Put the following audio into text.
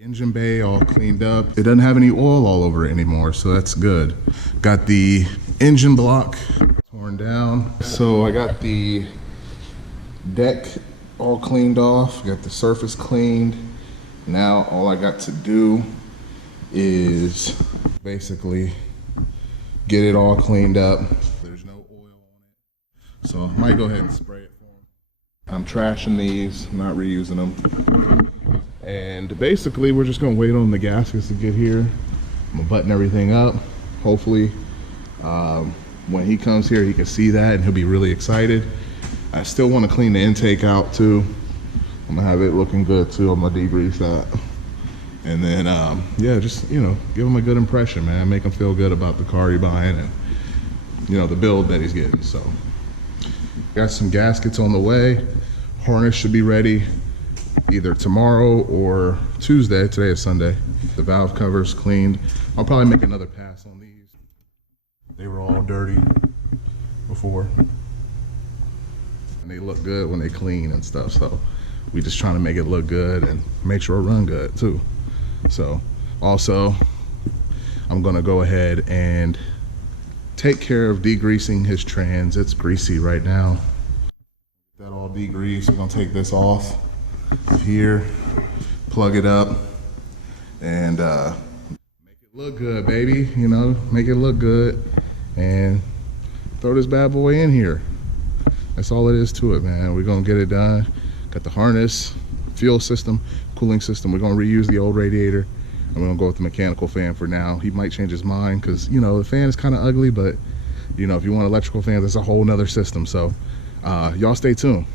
Engine bay all cleaned up. It doesn't have any oil all over it anymore, so that's good. Got the engine block torn down. So I got the deck all cleaned off, got the surface cleaned. Now all I got to do is basically get it all cleaned up. There's no oil on it, so I might go ahead and spray it for them. I'm trashing these, not reusing them. And basically we're just gonna wait on the gaskets to get here. I'm gonna button everything up. Hopefully when he comes here he can see that and he'll be really excited. I still want to clean the intake out too. I'm gonna have it looking good too. I'm gonna degrease that. And then yeah, just, you know, give him a good impression, man. Make him feel good about the car you're buying and, you know, the build that he's getting. So got some gaskets on the way. Harness should be ready either tomorrow or Tuesday. Today is Sunday. The valve cover's cleaned. I'll probably make another pass on these. They were all dirty before, and they look good when they clean and stuff. So we just trying to make it look good and make sure it run good too. So also I'm gonna go ahead and take care of degreasing his trans. It's greasy right now. That all degreased. We're gonna take this off here, plug it up, and make it look good, baby. You know, make it look good, and throw this bad boy in here. That's all it is to it, man. We're gonna get it done. Got the harness, fuel system, cooling system. We're gonna reuse the old radiator, and we're gonna go with the mechanical fan for now. He might change his mind because, you know, the fan is kind of ugly, but you know, if you want electrical fans, that's a whole nother system. So y'all stay tuned.